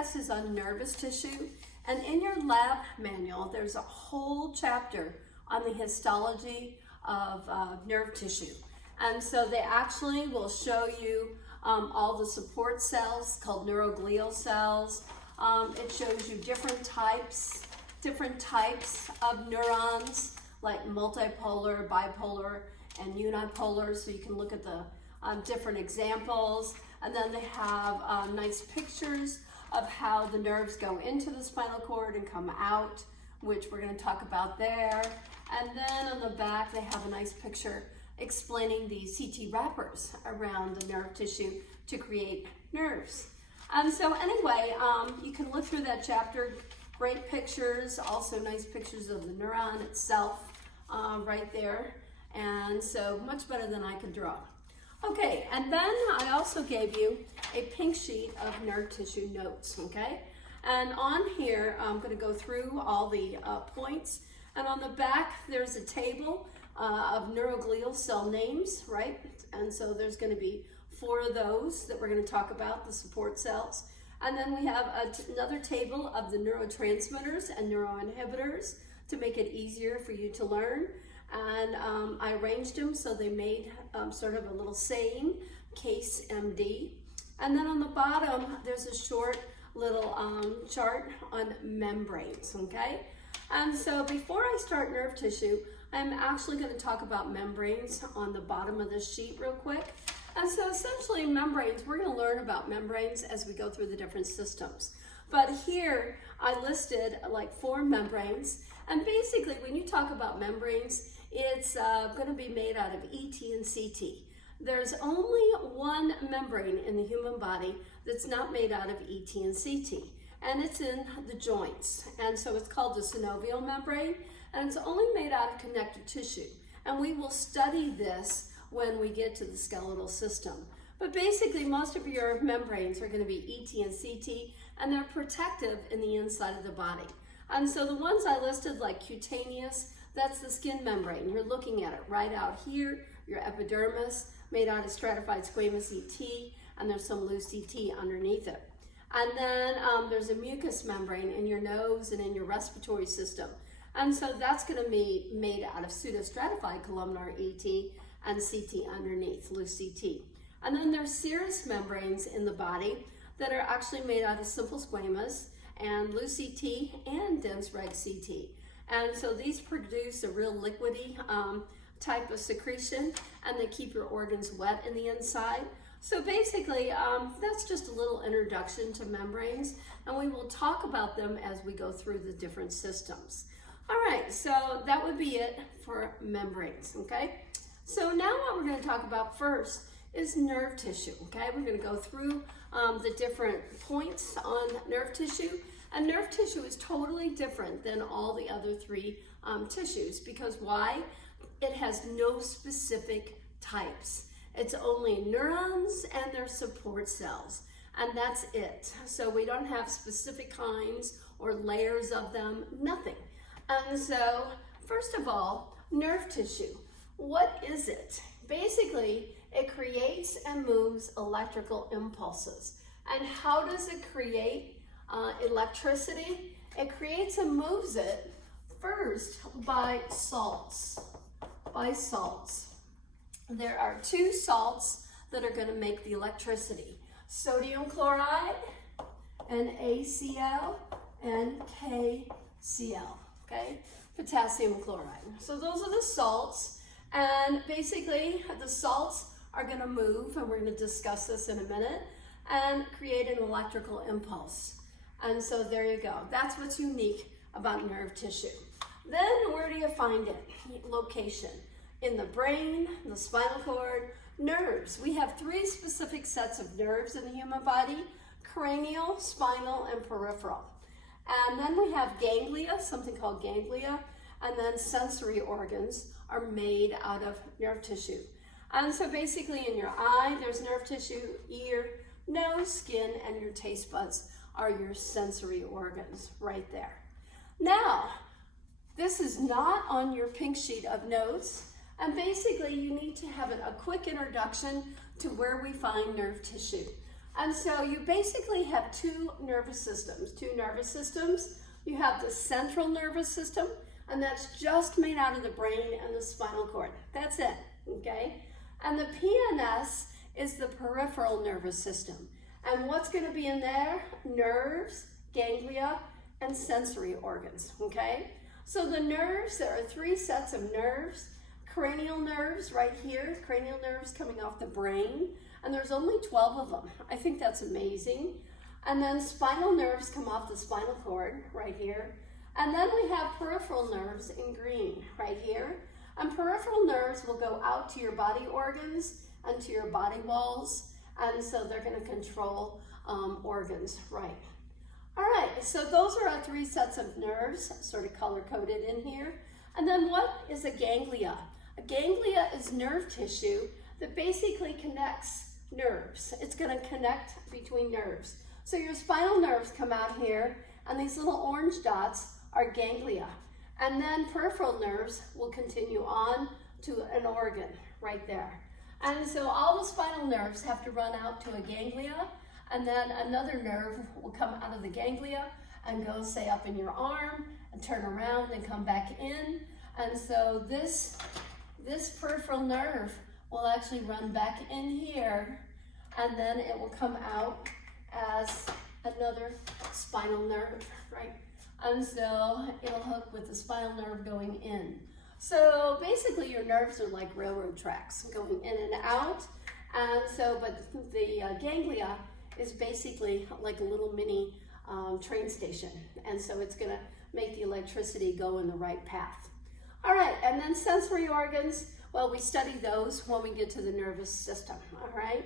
class is on nervous tissue, and in your lab manual, there's a whole chapter on the histology of nerve tissue. And so they actually will show you all the support cells called neuroglial cells. It shows you different types of neurons, like multipolar, bipolar, and unipolar, so you can look at the different examples. And then they have nice pictures of how the nerves go into the spinal cord and come out, which we're going to talk about there. And then on the back, they have a nice picture explaining the CT wrappers around the nerve tissue to create nerves. And so anyway, you can look through that chapter. Great pictures, also nice pictures of the neuron itself right there. And so much better than I could draw. Okay, and then I also gave you a pink sheet of nerve tissue notes, okay? And on here, I'm gonna go through all the points. And on the back, there's a table of neuroglial cell names, right? And so there's gonna be 4 of those that we're gonna talk about, the support cells. And then we have another table of the neurotransmitters and neuroinhibitors to make it easier for you to learn. And I arranged them so they made sort of a little saying, case MD. And then on the bottom, there's a short little chart on membranes, okay? And so before I start nerve tissue, I'm actually going to talk about membranes on the bottom of this sheet real quick. And so essentially membranes, we're going to learn about membranes as we go through the different systems. But here I listed like 4 membranes. And basically when you talk about membranes, it's going to be made out of ET and CT. There's only one membrane in the human body that's not made out of ET and CT, and it's in the joints. And so it's called the synovial membrane, and it's only made out of connective tissue. And we will study this when we get to the skeletal system. But basically, most of your membranes are going to be ET and CT, and they're protective in the inside of the body. And so the ones I listed, like cutaneous, that's the skin membrane. You're looking at it right out here, your epidermis, made out of stratified squamous ET, and there's some loose ET underneath it. And then there's a mucous membrane in your nose and in your respiratory system. And so that's going to be made out of pseudostratified columnar ET and CT underneath, loose CT. And then there's serous membranes in the body that are actually made out of simple squamous and loose CT and dense reg CT. And so these produce a real liquidy type of secretion, and they keep your organs wet in the inside. So basically, that's just a little introduction to membranes, and we will talk about them as we go through the different systems. All right, so that would be it for membranes, okay? So now what we're going to talk about first is nerve tissue, okay? We're going to go through the different points on nerve tissue. And nerve tissue is totally different than all the other 3 tissues, because why? It has no specific types. It's only neurons and their support cells, and that's it. So we don't have specific kinds or layers of them, nothing. And so, first of all, nerve tissue. What is it? Basically, it creates and moves electrical impulses. And how does it create electricity? It creates and moves it first by salts. There are 2 salts that are going to make the electricity: sodium chloride and ACl and KCl, okay? Potassium chloride. So those are the salts, and basically the salts are going to move, and we're going to discuss this in a minute, and create an electrical impulse. And so there you go. That's what's unique about nerve tissue. Then where do you find it? Location. In the brain, the spinal cord, nerves. We have 3 specific sets of nerves in the human body: cranial, spinal, and peripheral. And then we have ganglia, something called ganglia, and then sensory organs are made out of nerve tissue. And so basically in your eye, there's nerve tissue, ear, nose, skin, and your taste buds are your sensory organs right there. Now, this is not on your pink sheet of notes, and basically you need to have a quick introduction to where we find nerve tissue. And so you basically have two nervous systems. You have the central nervous system, and that's just made out of the brain and the spinal cord. That's it, okay? And the PNS is the peripheral nervous system. And what's going to be in there? Nerves, ganglia, and sensory organs, okay? So the nerves, there are three sets of nerves. Cranial nerves right here, cranial nerves coming off the brain, and there's only 12 of them. I think that's amazing. And then spinal nerves come off the spinal cord right here. And then we have peripheral nerves in green right here. And peripheral nerves will go out to your body organs and to your body walls. And so they're going to control organs, right? All right, so those are our three sets of nerves, sort of color-coded in here. And then what is a ganglia? A ganglia is nerve tissue that basically connects nerves. It's going to connect between nerves. So your spinal nerves come out here, and these little orange dots are ganglia. And then peripheral nerves will continue on to an organ right there. And so all the spinal nerves have to run out to a ganglia, and then another nerve will come out of the ganglia and go, say, up in your arm and turn around and come back in. And so this peripheral nerve will actually run back in here, and then it will come out as another spinal nerve, right? And so it'll hook with the spinal nerve going in. So basically your nerves are like railroad tracks going in and out. And so, but the ganglia is basically like a little mini train station. And so it's gonna make the electricity go in the right path. All right, and then sensory organs, well, we study those when we get to the nervous system, all right?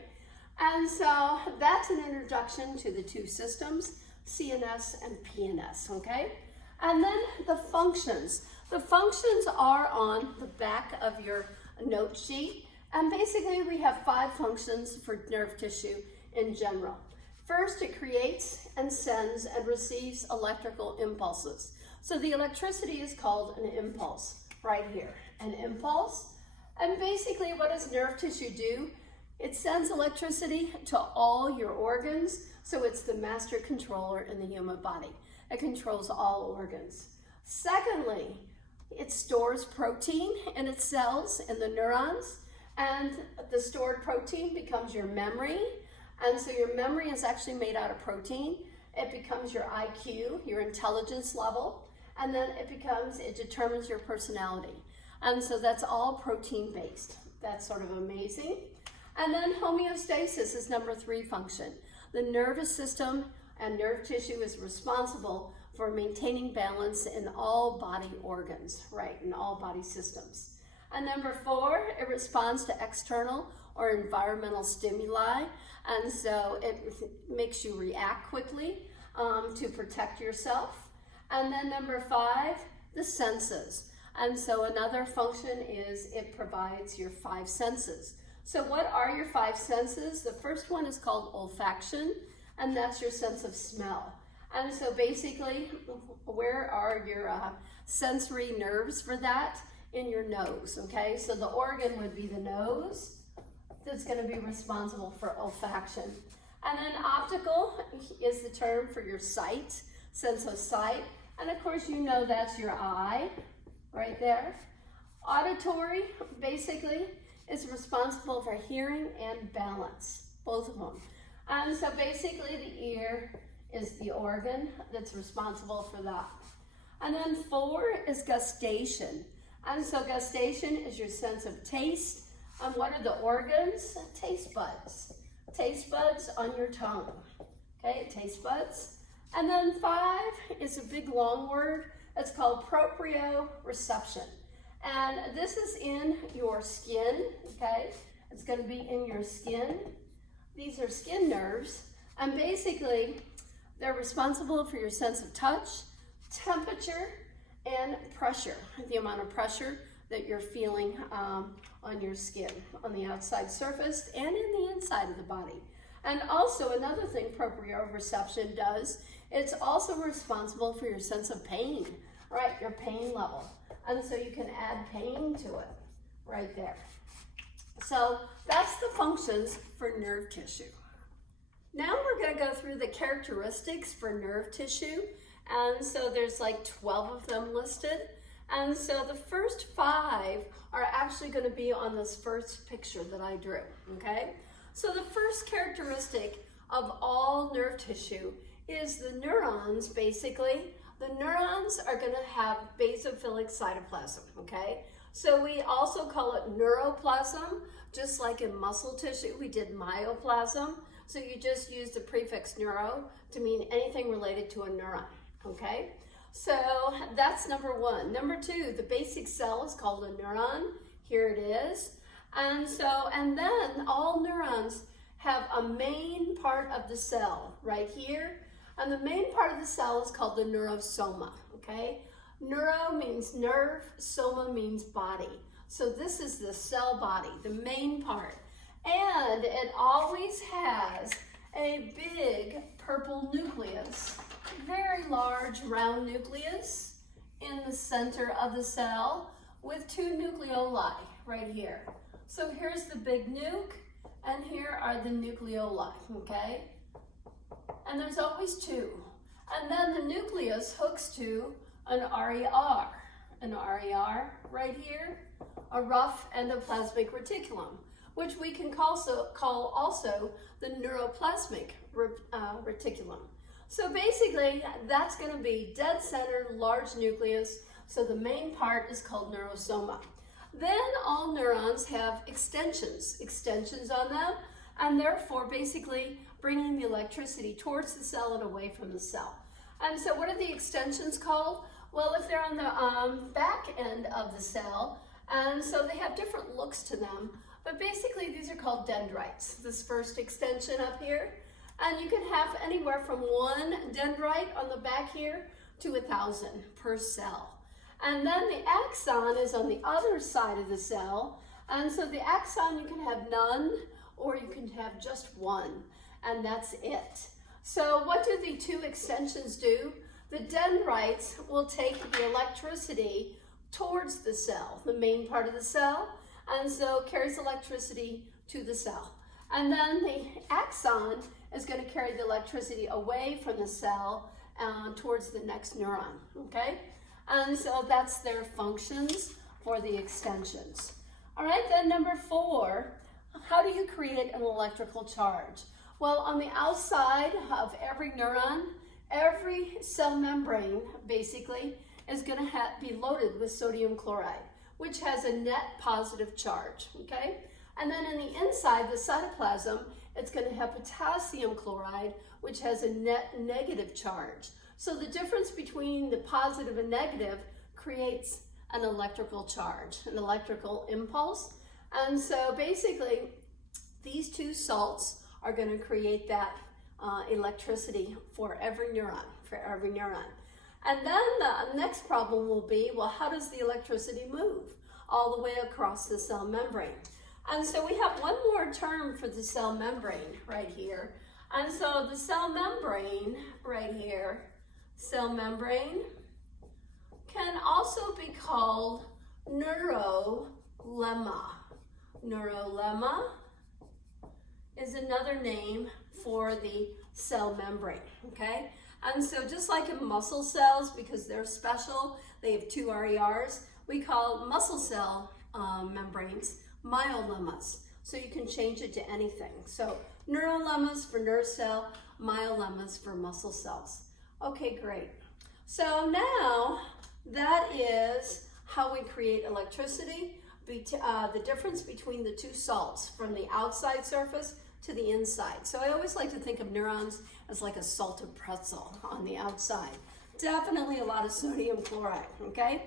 And so that's an introduction to the two systems, CNS and PNS, okay? And then the functions. The functions are on the back of your note sheet. And basically we have 5 functions for nerve tissue in general. First, it creates and sends and receives electrical impulses. So the electricity is called an impulse right here, an impulse. And basically what does nerve tissue do? It sends electricity to all your organs. So it's the master controller in the human body. It controls all organs. Secondly, it stores protein in its cells, in the neurons, and the stored protein becomes your memory. And so your memory is actually made out of protein. It becomes your IQ, your intelligence level, and then it determines your personality. And so that's all protein-based. That's sort of amazing. And then homeostasis is number 3 function. The nervous system and nerve tissue is responsible for maintaining balance in all body organs, right, in all body systems. And number 4, it responds to external or environmental stimuli, and so it makes you react quickly to protect yourself. And then number 5, the senses. And so another function is it provides your 5 senses. So what are your 5 senses? The first one is called olfaction, and that's your sense of smell. And so basically, where are your sensory nerves for that? In your nose, okay? So the organ would be the nose that's going to be responsible for olfaction. And then optical is the term for your sight, sense of sight. And of course, you know that's your eye right there. Auditory, basically, is responsible for hearing and balance, both of them. And so basically the ear is the organ that's responsible for that. And then 4 is gustation. And so gustation is your sense of taste. And what are the organs? Taste buds. Taste buds on your tongue. Okay, taste buds. And then 5 is a big long word. It's called proprioception. And this is in your skin, okay? It's going to be in your skin. These are skin nerves. And basically, they're responsible for your sense of touch, temperature, and pressure, the amount of pressure that you're feeling on your skin, on the outside surface and in the inside of the body. And also another thing proprioception does, it's also responsible for your sense of pain, right? Your pain level. And so you can add pain to it right there. So that's the functions for nerve tissue. Now we're going to go through the characteristics for nerve tissue. And so there's like 12 of them listed. And so the first 5 are actually going to be on this first picture that I drew, okay? So the first characteristic of all nerve tissue is the neurons, basically. The neurons are going to have basophilic cytoplasm, okay? So we also call it neuroplasm, just like in muscle tissue, we did myoplasm. So you just use the prefix neuro to mean anything related to a neuron, okay? So that's number 1. Number 2, the basic cell is called a neuron. Here it is. And then all neurons have a main part of the cell right here. And the main part of the cell is called the neurosoma, okay? Neuro means nerve, soma means body. So this is the cell body, the main part. And it always has a big purple nucleus, very large round nucleus in the center of the cell with 2 nucleoli right here. So here's the big nuke, and here are the nucleoli, okay? And there's always 2. And then the nucleus hooks to an RER right here, a rough endoplasmic reticulum, which we can call also the neuroplasmic reticulum. So basically, that's going to be dead center, large nucleus, so the main part is called neurosoma. Then all neurons have extensions on them, and therefore basically bringing the electricity towards the cell and away from the cell. And so what are the extensions called? Well, if they're on the back end of the cell, and so they have different looks to them, but basically these are called dendrites, this first extension up here. And you can have anywhere from 1 dendrite on the back here to 1,000 per cell. And then the axon is on the other side of the cell. And so the axon, you can have none, or you can have just 1, and that's it. So what do the 2 extensions do? The dendrites will take the electricity towards the cell, the main part of the cell, and so carries electricity to the cell. And then the axon is going to carry the electricity away from the cell towards the next neuron, okay? And so that's their functions for the extensions. All right, then number 4, how do you create an electrical charge? Well, on the outside of every neuron, every cell membrane basically is going to be loaded with sodium chloride, which has a net positive charge, okay? And then in the inside, the cytoplasm, it's going to have potassium chloride, which has a net negative charge. So the difference between the positive and negative creates an electrical charge, an electrical impulse. And so basically, these 2 salts are going to create that electricity for every neuron, And then the next problem will be, well, how does the electricity move all the way across the cell membrane? And so we have one more term for the cell membrane right here. And so the cell membrane right here, cell membrane, can also be called neurolemma. Neurolemma is another name for the cell membrane, okay? And so just like in muscle cells, because they're special, they have 2 RERs, we call muscle cell membranes myolemmas. So you can change it to anything. So neurolemmas for nerve cell, myolemmas for muscle cells. Okay, great. So now that is how we create electricity, the difference between the 2 salts from the outside surface to the inside. So I always like to think of neurons as like a salted pretzel on the outside. Definitely a lot of sodium chloride, okay?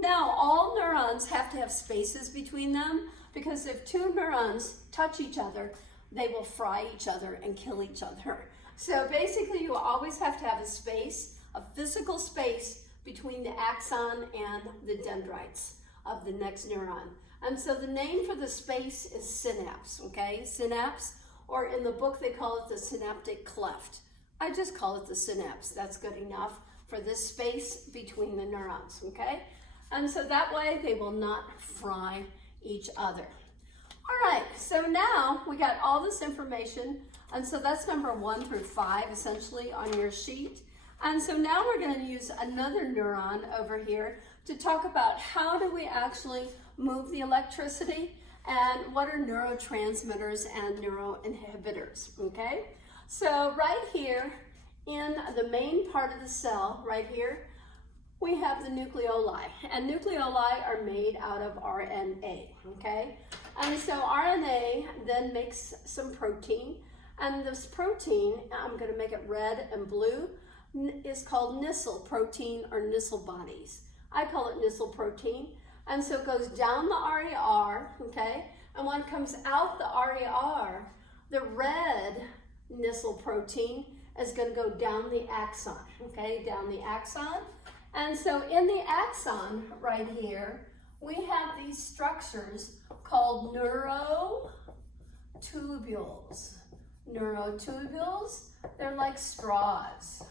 Now, all neurons have to have spaces between them, because if 2 neurons touch each other, they will fry each other and kill each other. So basically, you always have to have a space, a physical space between the axon and the dendrites of the next neuron. And so the name for the space is synapse, okay? Synapse, or in the book they call it the synaptic cleft. I just call it the synapse. That's good enough for this space between the neurons, okay? And so that way they will not fry each other. All right, so now we got all this information And so that's number 1 through 5 essentially on your sheet. And so now we're going to use another neuron over here to talk about how do we actually move the electricity and what are neurotransmitters and neuroinhibitors, okay? So right here in the main part of the cell, right here, we have the nucleoli, and nucleoli are made out of RNA, okay? And so RNA then makes some protein, and this protein, I'm going to make it red and blue, is called Nissl protein or Nissl bodies. I call it Nissl protein, and so it goes down the RER, okay? And when it comes out the RER, the red Nissl protein is going to go down the axon, okay? Down the axon. And so in the axon right here, we have these structures called neurotubules. Neurotubules, they're like straws.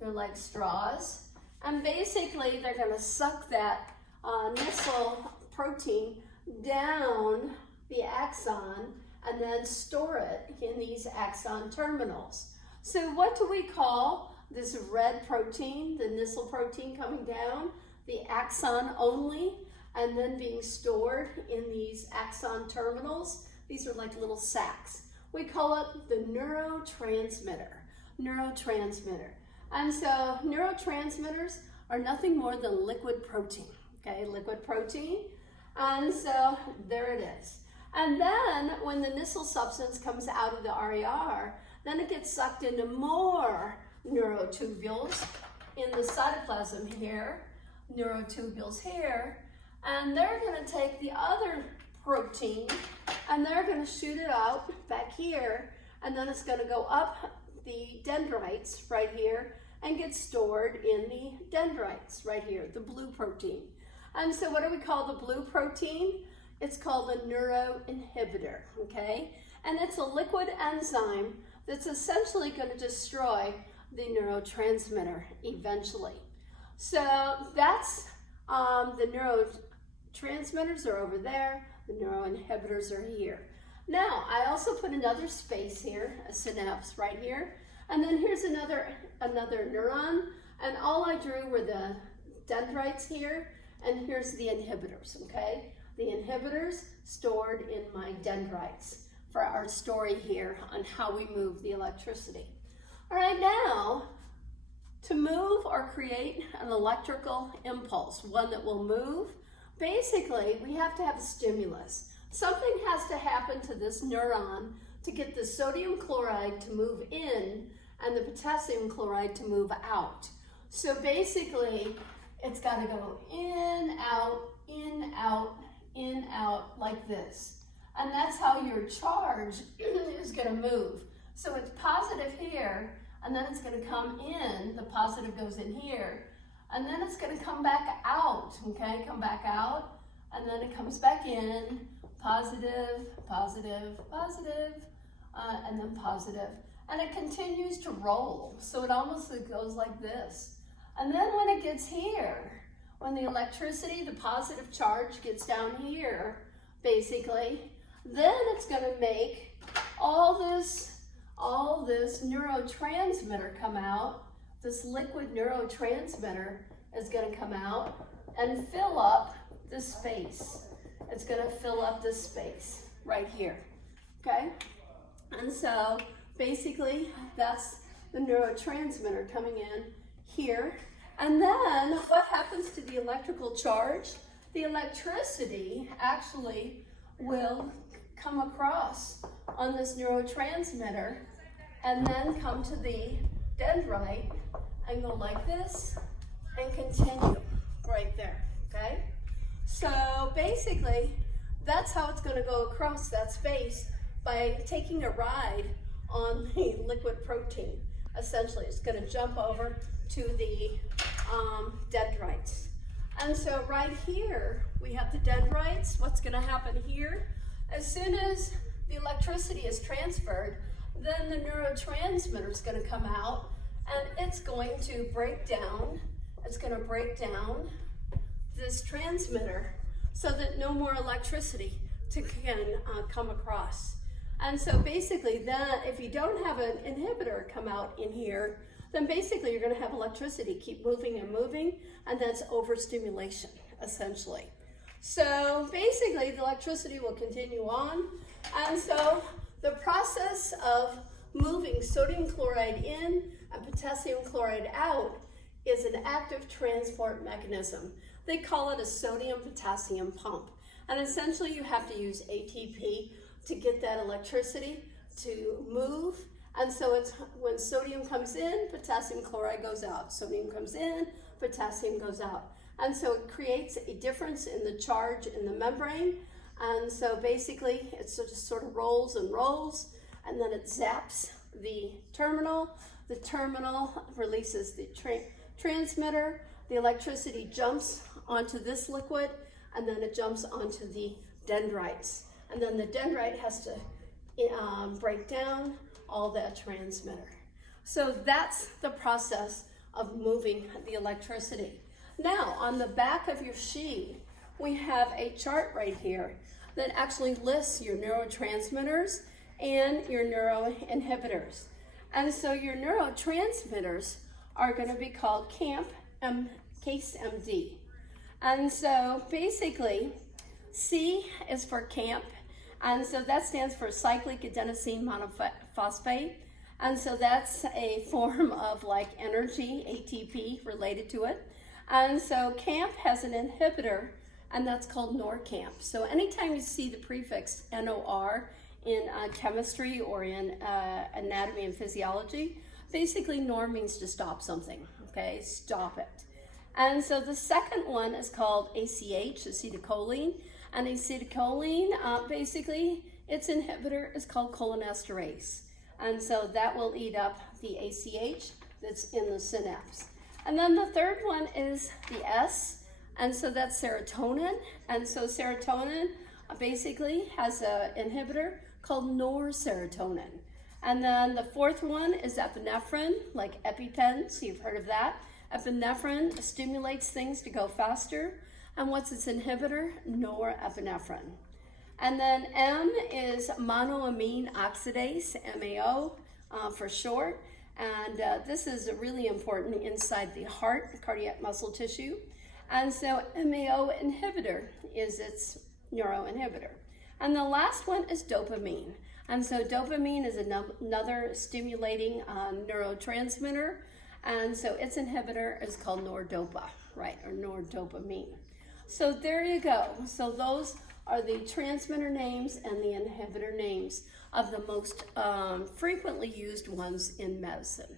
They're like straws. And basically, they're going to suck that Nissl protein down the axon and then store it in these axon terminals. So what do we call this red protein, the Nissl protein coming down, the axon only, and then being stored in these axon terminals? These are like little sacs. We call it the neurotransmitter. And so neurotransmitters are nothing more than liquid protein, okay, liquid protein. And so there it is. And then when the Nissl substance comes out of the RER, then it gets sucked into more neurotubules in the cytoplasm here, neurotubules here, and they're going to take the other protein and they're going to shoot it out back here, and then it's going to go up the dendrites right here and get stored in the dendrites right here, the blue protein. And so what do we call the blue protein? It's called a neuroinhibitor, okay? And it's a liquid enzyme that's essentially going to destroy the neurotransmitter eventually. So that's the neurotransmitters are over there, the neuroinhibitors are here. Now, I also put another space here, a synapse right here, and then here's another neuron, and all I drew were the dendrites here, and here's the inhibitors, okay? The inhibitors stored in my dendrites for our story here on how we move the electricity. All right, now, to move or create an electrical impulse, one that will move, basically, we have to have a stimulus. Something has to happen to this neuron to get the sodium chloride to move in and the potassium chloride to move out. So basically, it's got to go in, out, in, out, in, out, like this. And that's how your charge is going to move. So it's positive here, and then it's going to come in, the positive goes in here, and then it's going to come back out, okay? Come back out, and then it comes back in, positive, positive, positive, and then positive. And it continues to roll, so it almost goes like this. And then when it gets here, when the electricity, the positive charge gets down here, basically, then it's going to make all this neurotransmitter come out. This liquid neurotransmitter is going to come out and fill up this space. It's going to fill up this space right here, okay? And so basically that's the neurotransmitter coming in here. And then what happens to the electrical charge? The electricity actually will come across on this neurotransmitter and then come to the dendrite and go like this and continue right there, okay? So basically, that's how it's going to go across that space, by taking a ride on the liquid protein. Essentially, it's going to jump over to the dendrites. And so right here, we have the dendrites. What's going to happen here? As soon as the electricity is transferred, then the neurotransmitter is going to come out, and it's going to break down. It's going to break down this transmitter so that no more electricity can come across. And so basically then if you don't have an inhibitor come out in here, then basically you're going to have electricity keep moving and moving, and that's overstimulation essentially. So basically the electricity will continue on, and so the process of moving sodium chloride in and potassium chloride out is an active transport mechanism. They call it a sodium potassium pump, and essentially you have to use ATP to get that electricity to move. And so it's when sodium comes in, potassium chloride goes out. Sodium comes in, potassium goes out. And so it creates a difference in the charge in the membrane. And so basically it just sort of rolls and rolls, and then it zaps the terminal. The terminal releases the transmitter. The electricity jumps onto this liquid, and then it jumps onto the dendrites. And then the dendrite has to break down all that transmitter. So that's the process of moving the electricity. Now, on the back of your sheet, we have a chart right here that actually lists your neurotransmitters and your neuroinhibitors. And so your neurotransmitters are going to be called CASE MD. And so basically, C is for CAMP, and so that stands for cyclic adenosine monophosphate. And so that's a form of like energy, ATP, related to it. And so CAMP has an inhibitor, and that's called NORCAMP. So anytime you see the prefix NOR in chemistry or in anatomy and physiology, basically NOR means to stop something, okay? Stop it. And so the second one is called ACH, acetylcholine. And acetylcholine, basically, its inhibitor is called cholinesterase. And so that will eat up the ACH that's in the synapse. And then the third one is the S, and so that's serotonin. And so serotonin basically has an inhibitor called norserotonin. And then the fourth one is epinephrine, like EpiPen, so you've heard of that. Epinephrine stimulates things to go faster. And what's its inhibitor? Norepinephrine. And then M is monoamine oxidase, MAO for short. And this is really important inside the heart, cardiac muscle tissue. And so MAO inhibitor is its neuroinhibitor. And the last one is dopamine. And so dopamine is another stimulating neurotransmitter. And so its inhibitor is called nordopa, right, or nordopamine. So there you go. So those are the transmitter names and the inhibitor names of the most frequently used ones in medicine.